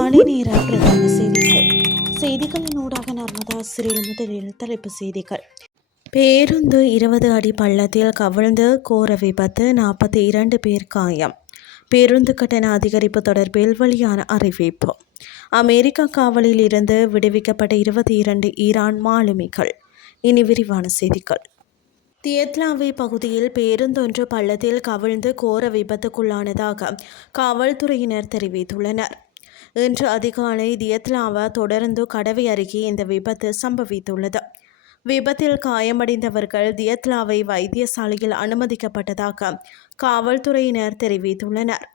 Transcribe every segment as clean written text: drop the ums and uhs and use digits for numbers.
காலை நேர பிரதான செய்திகள். செய்திகளின் ஊடாக நர்மதா சிறில் முதலில் தலைப்பு செய்திகள். பேருந்து 20 அடி பள்ளத்தில் கவிழ்ந்து கோர விபத்து, 42 பேர் காயம். பேருந்து கட்டண அதிகரிப்பு தொடர்பில் வெளியான அறிவிப்பு. அமெரிக்கா காவலில் இருந்து விடுவிக்கப்பட்ட 22 ஈரான் மாலுமிகள். இனி விரிவான செய்திகள். தியத்லாவே பகுதியில் பேருந்தொன்று பள்ளத்தில் கவிழ்ந்து கோர விபத்துக்குள்ளானதாக காவல்துறையினர் தெரிவித்துள்ளனர். இன்று அதிகாலை தியத்லாவா தொடர்ந்து கடவை அருகே இந்த விபத்து சம்பவித்துள்ளது. விபத்தில் காயமடைந்தவர்கள் தியத்லாவை வைத்தியசாலையில் அனுமதிக்கப்பட்டதாக காவல்துறையினர் தெரிவித்துள்ளனர்.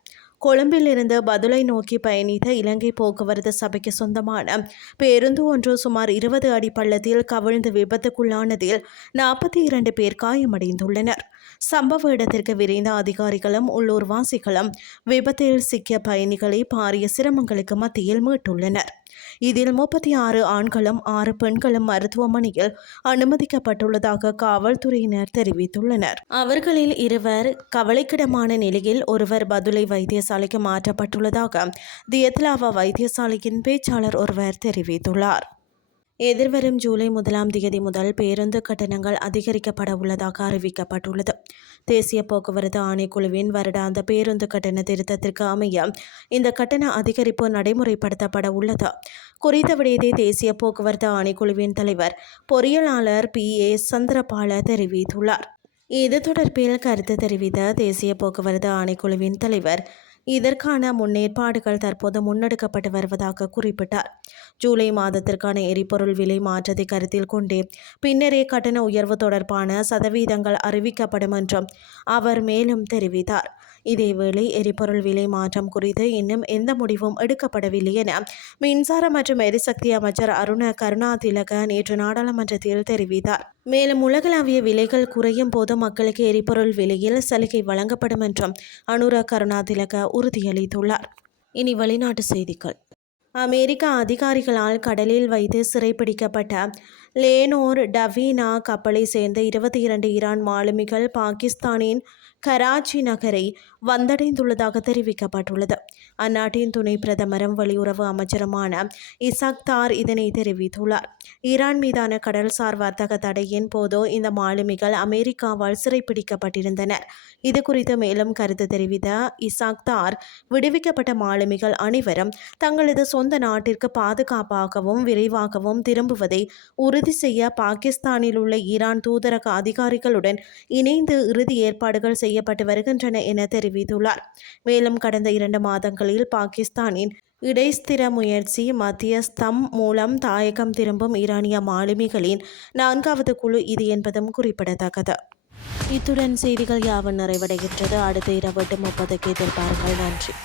கொழும்பில் இருந்து பதுளை நோக்கி பயணித்த இலங்கை போக்குவரத்து சபைக்கு சொந்தமான பேருந்து ஒன்று சுமார் 20 அடி பள்ளத்தில் கவிழ்ந்து விபத்துக்குள்ளானதில் 42 பேர் காயமடைந்துள்ளனர். சம்பவ இடத்திற்கு விரைந்த அதிகாரிகளும் உள்ளூர்வாசிகளும் விபத்தில் சிக்கிய பயணிகளை பாரிய சிரமங்களுக்கு மத்தியில் மீட்டுள்ளனர். இதில் 36 ஆண்களும் 6 பெண்களும் மருத்துவமனையில் அனுமதிக்கப்பட்டுள்ளதாக காவல்துறையினர் தெரிவித்துள்ளனர். அவர்களில் 2 கவலைக்கிடமான நிலையில், ஒருவர் பதுளை வைத்தியசாலைக்கு மாற்றப்பட்டுள்ளதாக தியத்லாவா வைத்தியசாலையின் பேச்சாளர் ஒருவர் தெரிவித்துள்ளார். எதிர்வரும் ஜூலை 1ஆம் தேதி முதல் பேருந்து கட்டணங்கள் அதிகரிக்கப்பட உள்ளதாக அறிவிக்கப்பட்டுள்ளது. தேசிய போக்குவரத்து ஆணைக்குழுவின் வருடாந்த பேருந்து கட்டண திருத்தத்திற்கு அமைய இந்த கட்டண அதிகரிப்பு நடைமுறைப்படுத்தப்பட உள்ளது. குறித்த விடயத்தை தேசிய போக்குவரத்து ஆணைக்குழுவின் தலைவர் பொறியியலாளர் PA சந்திரபால தெரிவித்துள்ளார். இது தொடர்பில் கருத்து தெரிவித்த தேசிய போக்குவரத்து ஆணைக்குழுவின் தலைவர், இதற்கான முன்னேற்பாடுகள் தற்போது முன்னெடுக்கப்பட்டு வருவதாக குறிப்பிட்டார். ஜூலை மாதத்திற்கான எரிபொருள் விலை மாற்றத்தை கருத்தில் கொண்டே பின்னரே கட்டண உயர்வு தொடர்பான சதவீதங்கள் அறிவிக்கப்படும் என்றும் அவர் மேலும் தெரிவித்தார். இதேவேளை எரிபொருள் விலை மாற்றம் குறித்து இன்னும் எந்த முடிவும் எடுக்கப்படவில்லை என மின்சார மற்றும் எரிசக்தி அமைச்சர் அருண கருணாதிலக நேற்று நாடாளுமன்றத்தில் தெரிவித்தார். மேலும் உலகளாவிய விலைகள் குறையும் போது மக்களுக்கு எரிபொருள் விலையில் சலுகை வழங்கப்படும் என்றும் அனுர கருணாதிலக உறுதியளித்துள்ளார். இனி வெளிநாட்டு செய்திகள். அமெரிக்க அதிகாரிகளால் கடலில் வைத்து சிறைப்பிடிக்கப்பட்ட லேனோர் டவீனா கப்பலை சேர்ந்த 22 ஈரான் மாலுமிகள் பாகிஸ்தானின் கராச்சி நகரை வந்தடைந்துள்ளதாக தெரிவிக்கப்பட்டுள்ளது. அந்நாட்டின் துணை பிரதமரும் வெளியுறவு அமைச்சருமான இசாக் தார் இதனை தெரிவித்துள்ளார். ஈரான் மீதான கடல்சார் வர்த்தக தடையின் போது இந்த மாலுமிகள் அமெரிக்காவால் சிறைப்பிடிக்கப்பட்டிருந்தனர். இது குறித்து மேலும் கருத்து தெரிவித்த இசாக் தார், விடுவிக்கப்பட்ட மாலுமிகள் அனைவரும் தங்களது சொந்த நாட்டிற்கு பாதுகாப்பாகவும் விரைவாகவும் திரும்புவதை உறுதி செய்ய பாகிஸ்தானில் உள்ள ஈரான் தூதரக அதிகாரிகளுடன் இணைந்து இறுதி ஏற்பாடுகள் செய்யப்பட்டு வருகின்றன என தெரிவித்துள்ளார். மேலும் கடந்த 2 மாதங்களில் பாகிஸ்தானின் இடைஸ்திர முயற்சி மத்தியஸ்தம் மூலம் தாயகம் திரும்பும் ஈரானிய மாலுமிகளின் 4வது குழு இது என்பதும் குறிப்பிடத்தக்கது. இத்துடன் செய்திகள் யாவும் நிறைவடைகின்றது. அடுத்த இரவு 8:30 எதிர்பாருங்கள். நன்றி.